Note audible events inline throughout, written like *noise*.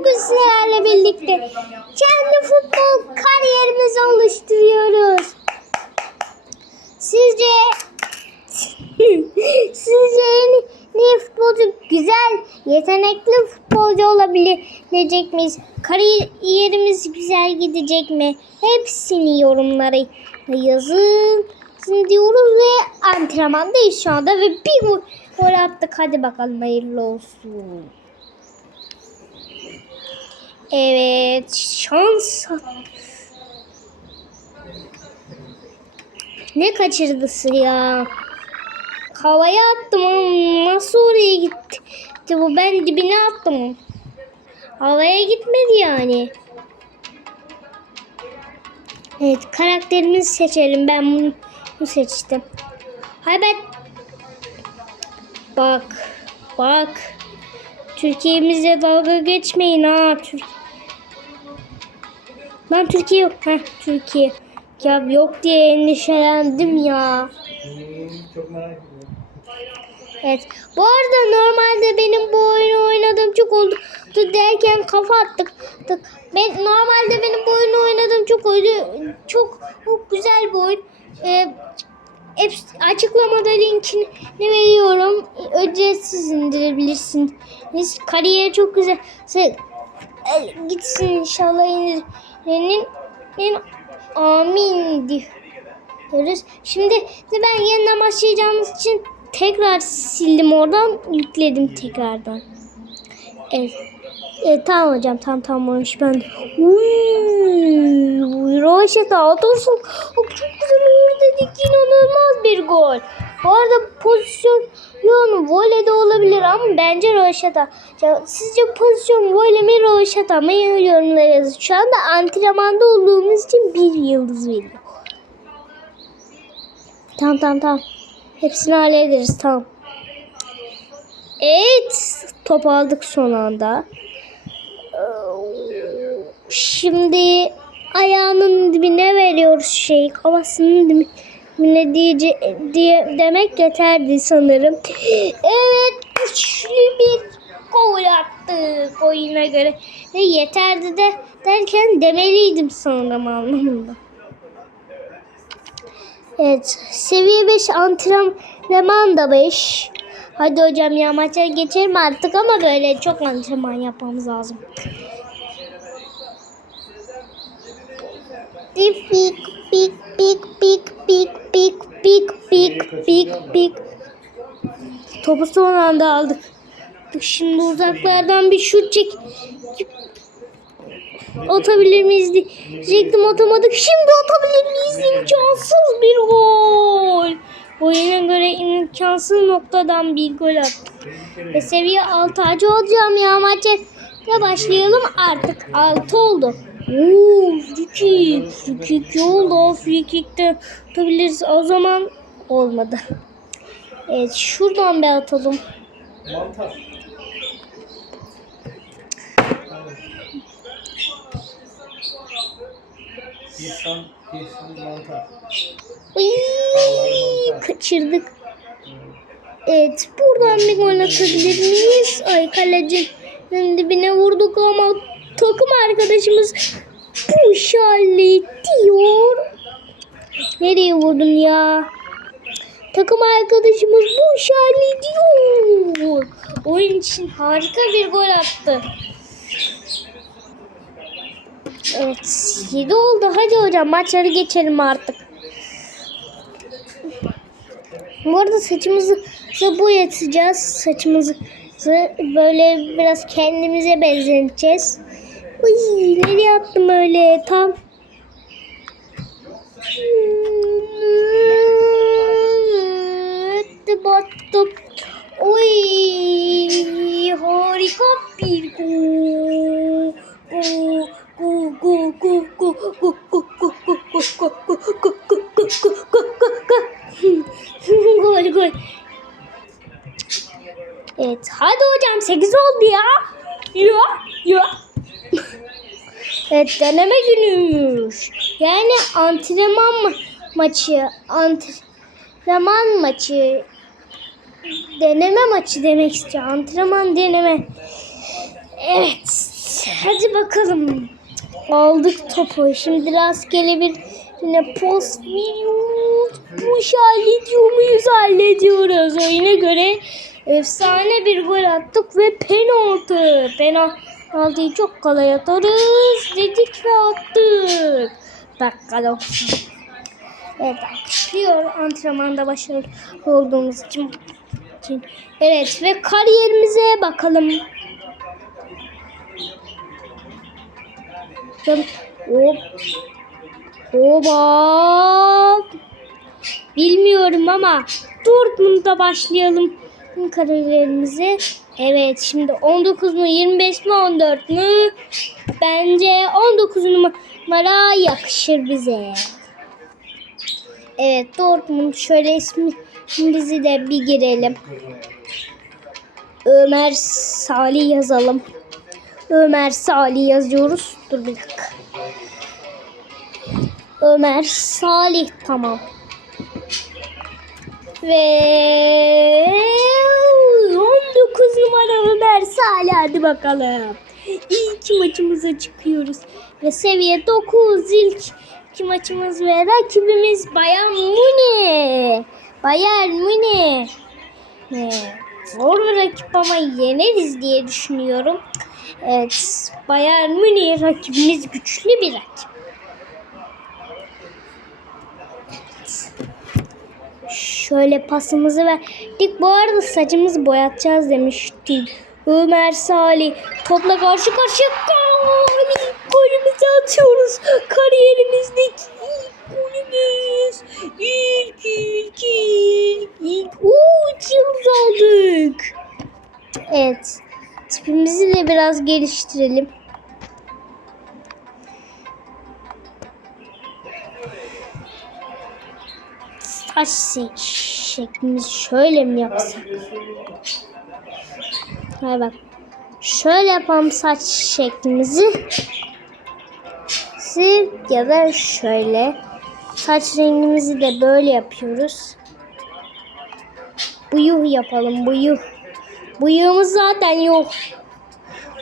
bugün sizlerle birlikte kendi futbol kariyerimizi oluşturuyoruz. Sizce *laughs* sizce en iyi futbolcu güzel, yetenekli futbolcu olabilecek miyiz? Kariyerimiz güzel gidecek mi? Hepsini yorumlara yazın diyoruz ve antrenmandayız şu anda ve bir gol attık. Hadi bakalım hayırlı olsun. Evet şans. Ne kaçırdısı ya? Havaya attım nasıl oraya gitti? Bu ben dibine attım. Havaya gitmedi yani. Evet karakterimizi seçelim. Ben bunu, bunu seçtim. Hay ben Bak. Bak. Türkiye'mizle dalga geçmeyin ha. Türk Lan Türkiye yok. Heh, Türkiye. Ya yok diye endişelendim ya. Çok merak ediyorum. Evet. Bu arada normalde benim bu oyunu oynadığım çok oldu derken kafa attık. Tık. Ben normalde benim bu oyunu oynadığım çok oldu. Çok, çok güzel bir oyun. Ee, hep açıklamada linkini veriyorum. Ücretsiz indirebilirsiniz. Kariyer çok güzel. Gitsin inşallah indirenin. Benim amin diyoruz. Şimdi de ben yeniden başlayacağımız için tekrar sildim oradan yükledim tekrardan. Evet. Evet tamam hocam tamam tamam olmuş ben de. Uy, Roşeta dursun. O çok güzel olur dedik inanılmaz bir gol. Bu arada pozisyon yon voleyde olabilir ama bence Roşeta. Ya, sizce pozisyon voley mi Roşeta mı yorumlara yazın. Şu anda antrenmanda olduğumuz için bir yıldız veriyor. Tamam tamam tamam. Hepsini hallederiz tamam. Evet. Top aldık son anda. Şimdi ayağının dibine veriyoruz şey. Kafasının dibine diye, diye demek yeterdi sanırım. Evet. Güçlü bir gol attık oyuna göre. Ve yeterdi de derken demeliydim sanırım anlamında. Evet. Seviye 5 antrenman da 5. Hadi hocam ya maça geçelim artık ama böyle çok antrenman yapmamız lazım. Pik pik pik pik pik pik pik pik pik pik pik Topu son anda aldık. Şimdi uzaklardan bir şut çek. Atabilir miyiz diyecektim atamadık. Şimdi atabilir miyiz? İmkansız bir gol. Oyuna göre imkansız noktadan bir gol attık. Ve seviye 6 acı olacağım ya maça. Ya başlayalım artık. 6 oldu. Oo, free kick. Free kick oldu. Free kick'te atabiliriz. O zaman olmadı. Evet şuradan bir atalım. Mantar. İnsan kaçırdık. Evet buradan bir gol atabilir miyiz? Ay kalecinin dibine vurduk ama takım arkadaşımız bu şalli diyor. Nereye vurdun ya? Takım arkadaşımız bu şalli diyor. Oyun için harika bir gol attı. Evet 7 oldu. Hadi hocam maçları geçelim artık. Bu arada saçımızı boyatacağız. Saçımızı böyle biraz kendimize benzeteceğiz. Uy, nereye attım öyle tam? Evet, battım. Oy, harika bir gol. Gol, gol, gol, gol, gol, gol, gol, gol, gol, gol, gol, gol, gol, gol, gol, gol, gol. Gol, gol. Evet, hadi hocam 8 oldu ya. Ya, ya. Evet, deneme günüymüş. Yani antrenman ma- maçı, antrenman maçı, deneme maçı demek istiyor. Antrenman deneme. Evet. Hadi bakalım. Aldık topu. Şimdi rastgele bir yine post veriyoruz. İşi hallediyor muyuz? Hallediyoruz. Oyuna göre efsane bir gol attık ve penaltı. Penaltıyı çok kolay atarız dedik ve attık. 90. Evet alkışlıyor antrenmanda başarılı olduğumuz için. Evet ve kariyerimize bakalım. Hop. Oba. Bilmiyorum ama Dortmund'da başlayalım kariyerimize. Evet şimdi 19 mu 25 mi 14 mü? Bence 19 numara yakışır bize. Evet Dortmund şöyle ismimizi de bir girelim. Ömer Salih yazalım. Ömer Salih yazıyoruz. Dur bir dakika. Ömer Salih tamam. Ve 19 numara Ömer Salih hadi bakalım. İlk maçımıza çıkıyoruz. Ve seviye 9 ilk iki maçımız ve rakibimiz Bayern Münih. Bayern Münih. Evet, Zor bir rakip ama yeneriz diye düşünüyorum. Evet, Bayern Münih rakibimiz güçlü bir rakip. Şöyle pasımızı verdik. Bu arada saçımızı boyatacağız demiştik. Ömer Salih topla karşı karşıya gol. Golümüzü atıyoruz. Kariyerimizdeki ilk golümüz. İlk ilk ilk ilk. Uuu yıldız aldık. Evet. Tipimizi de biraz geliştirelim. Saç şeklimizi şöyle mi yapsak? Hayır bak. Şöyle yapalım saç şeklimizi. Ya da şöyle. Saç rengimizi de böyle yapıyoruz. Bıyık yapalım bıyık. Bıyığımız zaten yok.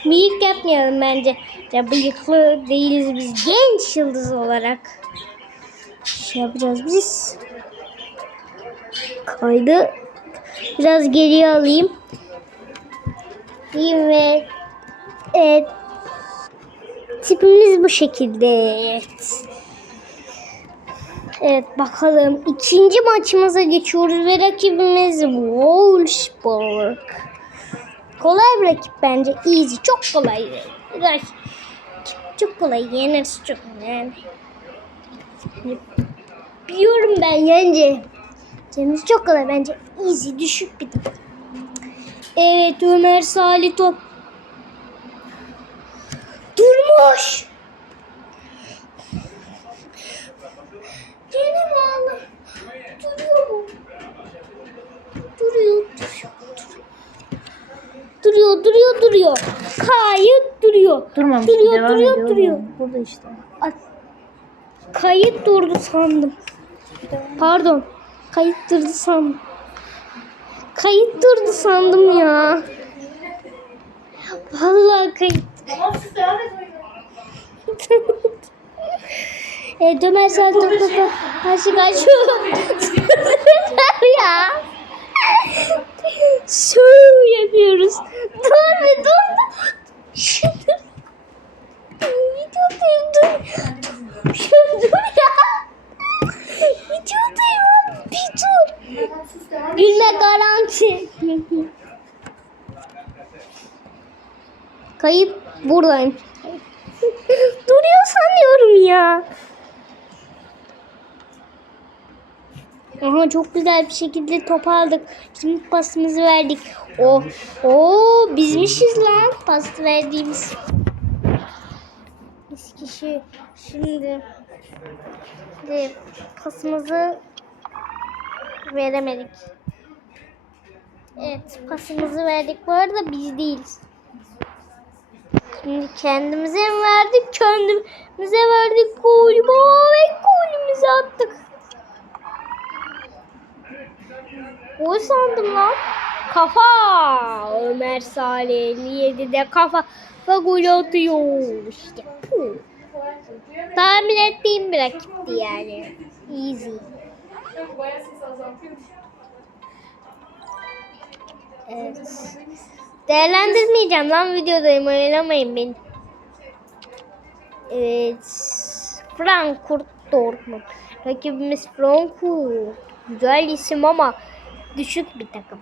Bıyık yapmayalım bence. Ya bıyıklı değiliz biz genç yıldız olarak. Şey yapacağız biz. Kaydı biraz geriye alayım. Ve evet, tipimiz bu şekilde. Evet. Evet bakalım ikinci maçımıza geçiyoruz ve rakibimiz Wolfsburg. Kolay bir rakip bence. Easy. Çok kolay. Rakip. Çok kolay. Yeneriz çok yani. Biliyorum ben yence. Temiz çok kolay bence. Easy. Düşük bir tık. Evet Ömer Salih top. Durmuş. Mi Allah? Duruyor mu? Duruyor, duruyor, duruyor. Duruyor, duruyor, duruyor. Kayıt duruyor. Durmamış. Duruyor, devam duruyor, ediyor. duruyor. Burada işte. Ay, Kayıt durdu sandım. Pardon. Kayıt durdu sandım. Kayıt durdu sandım ya. Vallahi kayıt. *laughs* e, Ömer sen topu karşı karşı ya. Su yapıyoruz. Dur bir dur. Dur. Videodayım dur. Dur ya. Videodayım bir dur. Gülme garanti. Kayıp buradayım. Duruyor sanıyorum ya. Aha çok güzel bir şekilde top aldık. Şimdi pasımızı verdik. O, o bizmişiz lan pas verdiğimiz. Biz kişi şimdi de pasımızı veremedik. Evet pasımızı verdik. Bu arada biz değiliz. Şimdi kendimize mi verdik? Kendimize verdik galiba ve golümüzü attık. Gol sandım lan. kafa. Ömer Salih 57'de kafa ve gol atıyor. İşte bu. Tahmin ettiğim bir rakipti yani. Easy. Yok bayağı ses azaltıyor. Evet. Değerlendirmeyeceğim lan videodayım oyalamayın beni. Evet. Frankfurt Dortmund. Rakibimiz Frankfurt. Güzel isim ama düşük bir takım.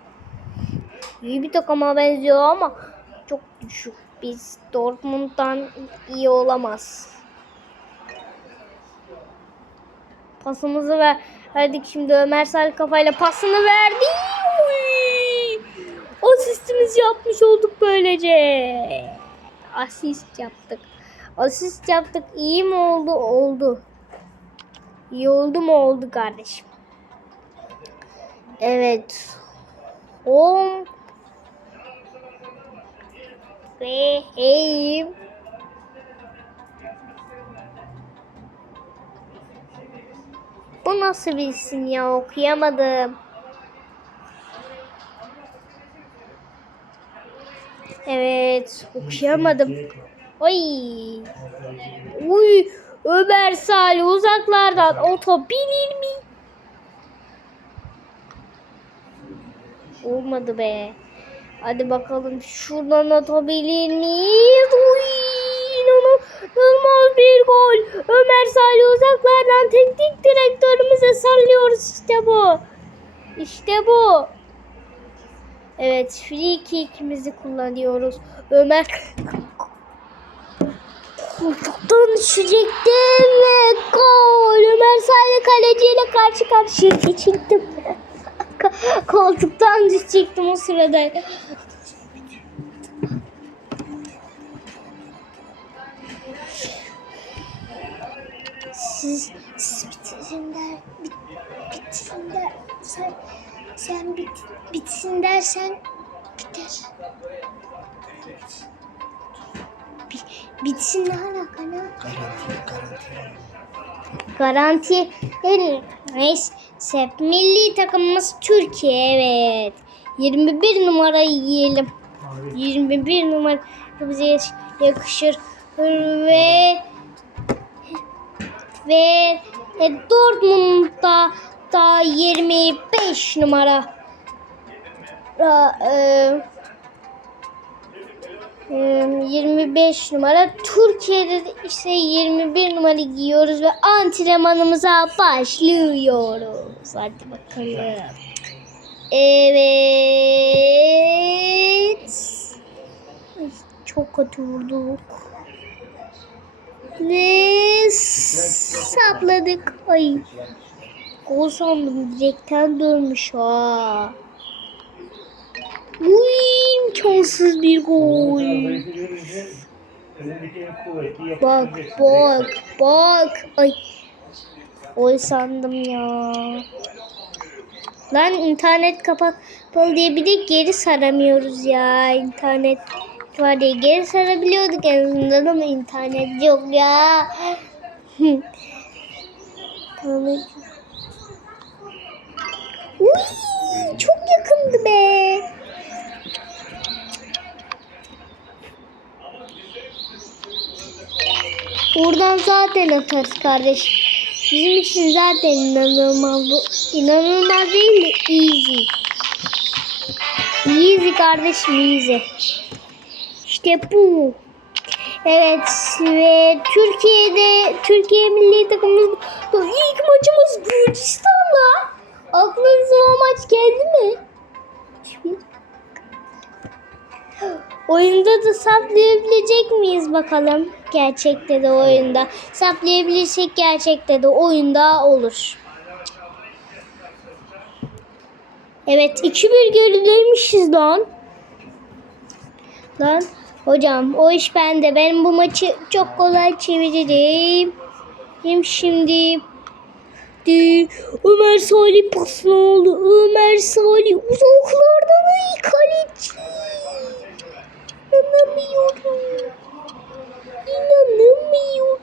İyi bir takıma benziyor ama çok düşük. Biz Dortmund'dan iyi olamaz. Pasımızı ver, verdik şimdi Ömer Salih kafayla pasını verdi. Uy! Asistimizi yapmış olduk böylece. Asist yaptık. Asist yaptık. İyi mi oldu? Oldu. İyi oldu mu? Oldu kardeşim. Evet. Home. Ve hey. Bu nasıl bir isim ya? Okuyamadım. Evet, okuyamadım. Oy. Uy, Ömer Salih uzaklardan otobinir mi? Olmadı be. Hadi bakalım şuradan atabilir miyiz? Uy, inanılmaz bir gol. Ömer Salih uzaklardan teknik direktörümüze sallıyoruz işte bu. İşte bu. Evet free kick'imizi kullanıyoruz. Ömer koltuktan düşecekti ve gol. Ömer Salih kaleciyle karşı karşıya geçecektim. koltuktan düşecektim o sırada. Siz, siz der, bit, bitsin der, sen, sen bit, bitsin dersen biter. Bi- bitsin ne alaka ne? Garanti değil. Neyse milli takımımız Türkiye evet. 21 numarayı yiyelim. 21 numara bize yakışır ve ve e, Dortmund'da da 25 numara Ra- e, e, 25 numara Türkiye'de de ise 21 numara giyiyoruz ve antrenmanımıza başlıyoruz. Hadi bakalım. Evet. Çok kötü vurduk. Ve sapladık. Ay. Gol sandım. Direkten dönmüş ha. Uy, imkansız bir gol. Bak bak bak. Ay. Gol sandım ya. Lan internet kapalı diye bir de geri saramıyoruz ya. İnternet diye geri sarabiliyorduk en azından ama internet yok ya. Tamam. *laughs* Uy, çok yakındı be. Oradan zaten atarız kardeş. Bizim için zaten inanılmaz bu. İnanılmaz değil de easy. Easy kardeşim easy. İşte bu. Evet ve Türkiye'de Türkiye milli takımımız ilk maçımız Gürcistan'la. Aklınıza o maç geldi mi? Oyunda da saplayabilecek miyiz bakalım. Gerçekte de oyunda. Saplayabilirsek gerçekte de oyunda olur. Evet 2-1 gerideymişiz lan. Lan hocam o iş bende. Ben bu maçı çok kolay çeviririm. Hem şimdi Di- Ömer Salih paslı oldu. Ömer Salih uzaklardan iyi kaleci. İnanamıyorum. İnanamıyorum.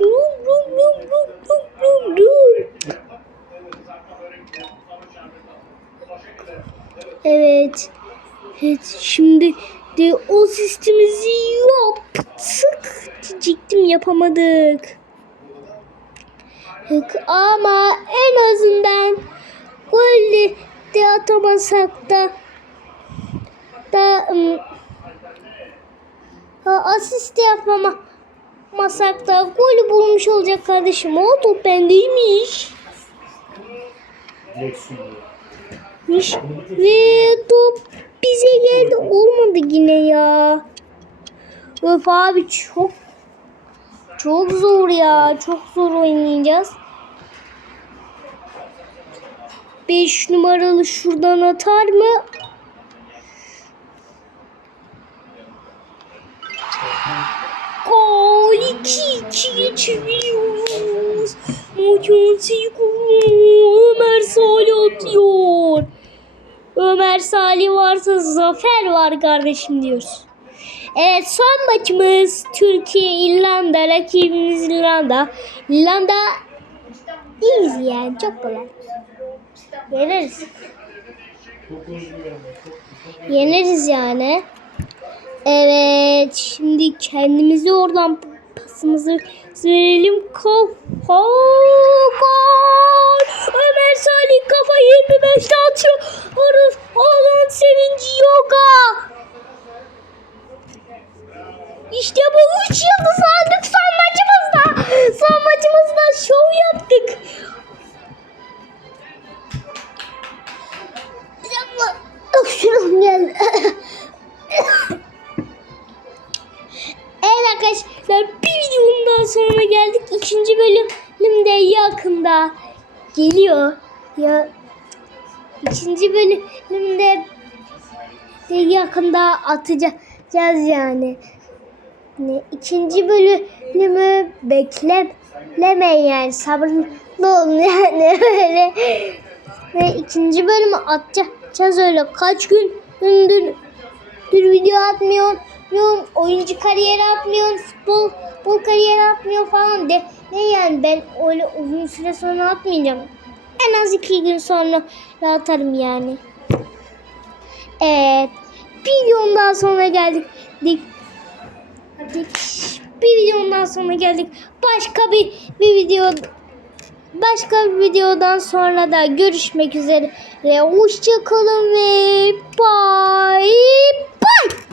Rum rum rum rum rum rum rum. Biz yaptık diyecektim yapamadık. Ama en azından gol de atamasak da da ım, ha, asist de yapmama masak da golü bulmuş olacak kardeşim. O top bendeymiş. Ve top bize geldi. Olmadı yine ya. Öf abi çok çok zor ya. Çok zor oynayacağız. 5 numaralı şuradan atar mı? Gol 2-2'ye çeviriyoruz. Maçın Ömer Salih atıyor. Ömer Salih varsa zafer var kardeşim diyoruz. Evet son maçımız Türkiye İrlanda rakibimiz İrlanda. İrlanda iyiyiz yani çok kolay. Yeneriz. Yeneriz yani. Evet şimdi kendimizi oradan pasımızı verelim. Gol. Gol. Ömer Salih kafa 25'te atıyor. Orada olan sevinci yok ha. İşte bu 3 yıldız aldık son maçımızda. Son maçımızda şov yaptık. Yakında geliyor. Ya ikinci bölümde de yakında atacağız yani. Ne ikinci bölümü beklemeyin yani sabırlı olun yani *laughs* öyle. Ve ikinci bölümü atacağız öyle kaç gündür bir video atmıyorsun, oyuncu kariyeri atmıyorsun, futbol, futbol kariyeri atmıyor falan de. Ne yani ben öyle uzun süre sonra atmayacağım. En az iki gün sonra atarım yani. Evet. Bir videonun sonra geldik. Dik, dik, bir videonun sonra geldik. Başka bir, bir video başka bir videodan sonra da görüşmek üzere. Hoşçakalın ve bye bye.